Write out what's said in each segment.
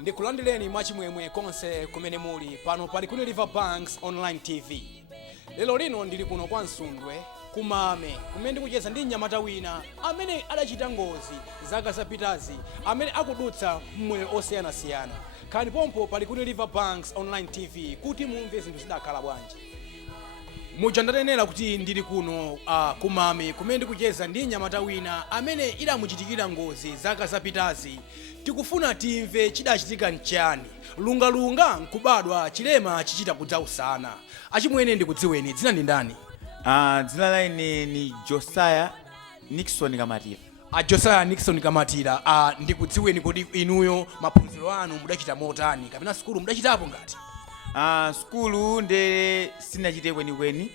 Ndikulandireni mwachimwemwe konse kumene muli pano pali kuni Riverbanks Online TV. Lero lino ndili kuno kwa Nsundwe kumame kumene ndikucheza ndi mnyamata wina amene adachita ngozi zaka zapitazi amene akudutsa mmoyo osiyanasiyana. Khani pompo pali kuni Riverbanks Online TV kuti mumve zinthu zidakhala bwanji. Muja ndatenera kuti ndili kuno kumame kumene ndikucheza ndi mnyamata wina amene idamuchitikira ngozi zaka zapitazi. Tikufuna timve chidachitika nchani. Lungalunga nkubadwa chilema chichita kudzausana. Achimwene ndikudziweni dzina ndi ndani? Dzina la ine ni Josia Nixon Kamatira. Josia Nixon Kamatira. Ndikudziweni kodi inuyo maphunziro anu mudachita motani kapena skulu mudachitapo ngati? Skulu nde sinachite kwenikweni.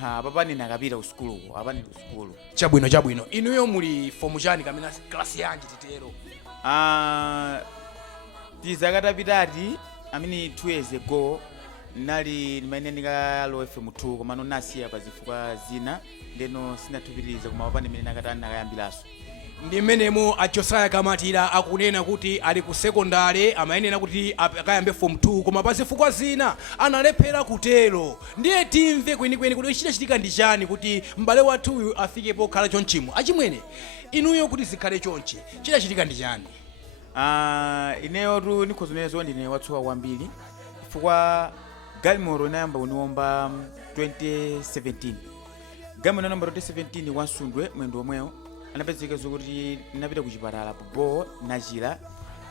Papa nina kapita ku skulu, apani ku skulu. Chabwino. Inuyo muli form chani kapena class yanji titero? Tizakatapitati amini 2 years ago nali nimene ndikalowa FM 2 koma nasiya pa zifukwa zina ndeno sinatupitiriza koma papa nimene nakayambilaso. Ndi menemo Josia Kamatira akunena kuti ali ku secondary amayenera kuti akayambe form 2 koma pa zifukwa zina analephera kutero. Ndiye timve kwenikweni kuti chidachitika ndi chani kuti m'bale wathuyu afike pokhala chonchimo. Achimwene inuyo kuti zikhale chonchi chidachitika ndi chani? Ineyo tu nikhozonezo ndine watsuka kwambiri chifukwa galimoto inayamba kuniwomba 2017. Galimoto namba 2017 kwa Nsundwe mwendo omwewo anapezeka zokuti napita ku chipatala po nachira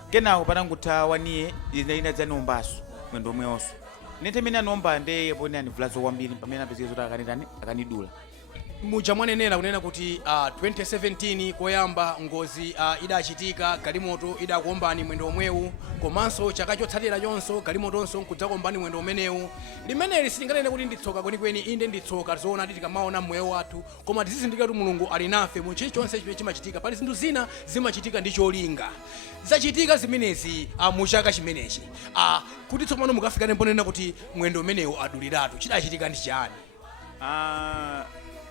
kenawo patangutha waniye inadzaniwombaso mwendo omwewonso nete mene anomba nde pone anivulazo kwambiri pamene apezeka zoti akanidula. Muja mwanenera kunena kuti 2017 koyamba ngozi idachitika galimoto idakuombani mwendo omwewu komanso chaka chotsatira chonso galimotonso nkudzakuombani mwendo umenewu. Limeneli silinganene kuti nditsoka kwenikweni inde nditsoka zoona tikamaona mmoyo wathu koma tizizindikira kuti Mulungu ali nafe mu chilichonse chimene chimachitika. Pali zinthu zina zimachitika ndi cholinga. Zachitika zimenezi mu chaka chimenechi kuti tsopano mukafikane ponena kuti mwendo umenewu aduliratu chidachitika ndi chani?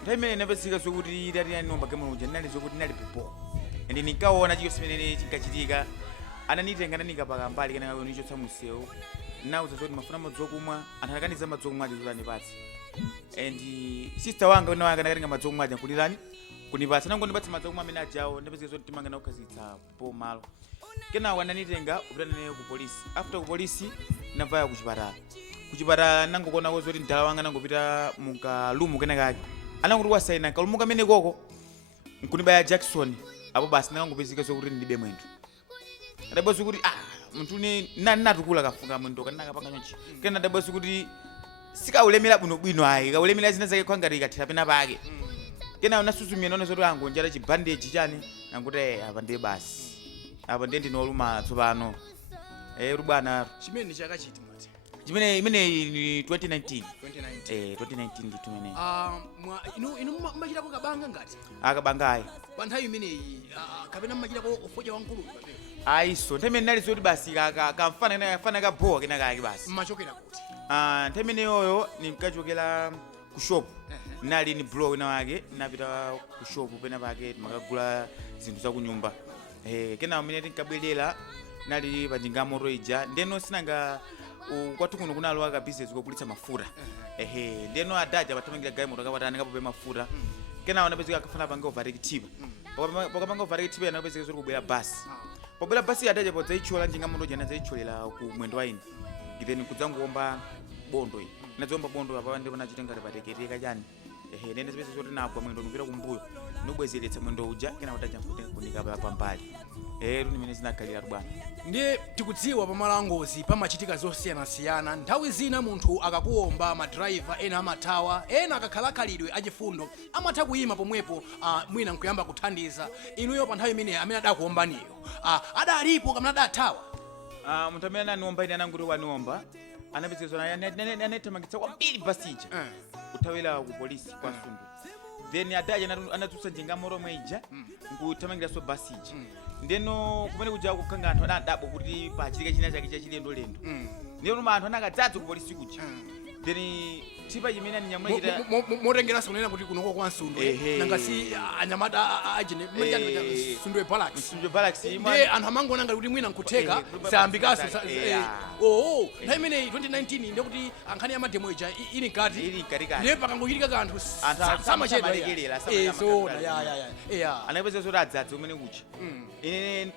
Ndimene napezeka zokuti idati anomba galimoto nali zokuti nali popo ende nikaona chiko simene chinkachitika ananitenga ndanikapaka mbali kana nichotsa musewu nauza zoti mafuna madzi okumwa anthu akaniza madzi okumwa ndizolandipatsa and sister wanga wina wanga ndakatenga madzi okumwa kulirani kunipatsa nangondipatsa madzi okumwa amene ajawo ndapezeka zoti timanga nakukhazitsa po malo kenawo ananitenga kupita naneyo ku polisi. After ku polisi navaya kuchipatala nangokonako zoti mdala wanga nangopita mukalumu kenakake ananguti wasaina kalumu kamene koko nkunibaya Jackson apo basi nakangopezeka zokuti ndibe mwendo adabweza kuti munthu natukula kafunga mwendo kana kapanga chonchi kena adabweza kuti sikaulemera bwinobwino ayi kaulemera zina zake kwangati ikathira pena pake kena nasuzumira naona zoti angonjala chibandage chani nanguti apa ndiye basi apa ndiye ndinoluma tsopano rubwana chimene chakachiti mwati imene 2019 ndithu imene inu machitako kabanga ngati akabangayi pa nthawi imeneyi kapena mmachitako ufoja wankulu ayiso nthawi imene nali zoti basi kamfana kabowa kenakake basi mmachokera kuti nthawi imeneyoyo ninkachokera ku shop nali ni bro wina wake napita ku shop pena pake timakagula zinthu za kunyumba kenawo imene tinkabwerera nali pa njinga moto ija ndeno sinanga kwathu kuno kunalowa ka business kokulitsa mafuta ndeno adaja pathamangira galimoto kapatani kapope mafuta kenawo anapezeka akafuna pange overactive pakapanga overactive anapezeka zoti kubwera basi pobwera basi adaja podzaichola njinga moto jana zaicholera ku mwendo wa ine then kudzangoomba bondo iyi nadziomba bondo apa ndipo nachitengati pateketeka chani nene zipeza zoti nagwa mwendo nupita kumbuyo nobwezeretsa mwendo uja kena utaja kunika pambali nimene zinakhalira bwana. Ndiye tikudziwa pamalo angozi pamachitika zosiyanasiyana. Nthawi zina munthu akakuomba madriver ena amathawa ena akakhala khalidwe achifundo amatha kuyima pomwepo mwina nkuyamba kuthandiza. Inuyo pa nthawi imene amene adakuombaniyo adalipo kamene adathawa? Munthu amene ananiomba ine ananguti waniomba anapezeka anathamangitsa kwambiri basija kuthawira ku polisi kwa Sundwe. Then adaja anatsusa njinga moro mweja nkuthamangira so basija. Ndeno kumene kuja kukhanga anthu anadabo kuti pachitika china chake chachilendo lendo. Ndeno anthu anakadzadza ku polisi kuti. Then tipa chimene anyamwachita motengera sonena kuti kunoko kwa Sundwe nanga si anyamata ajene mwenjani Sundwe Barracks ndiye anthu amangona ngati kuti mwina nkutheka sayambikaso na imene 2019 ndiye kuti ankhani ya mademo ija ili kati ndiye pakangochitika kanthu samachedwa ya ya anapeza zoti adzadza kumene kucha ine